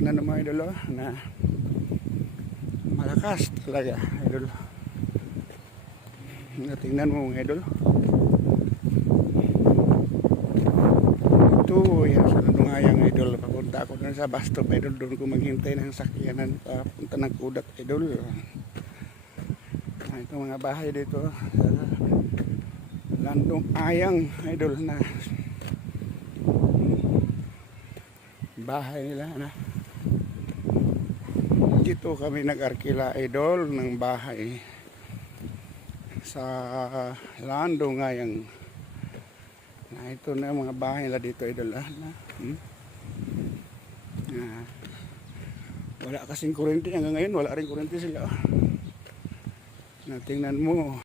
tingnan mo idol na malakas talaga idol. Tingnan mo mga idol. Ito yan sa Landungayang idol. Papunta ako dun sa bus stop idol. Doon ko maghintay ng sakyanan papunta ng Kudat idol. Ito mga bahay dito sa Landungayang idol na bahay nila na. Dito kami nag-arkila idol ng bahay sa Landungayang. Ito na mga bahay nila dito idol wala kasing kuryente hanggang ngayon, wala rin kuryente sila. Tingnan mo.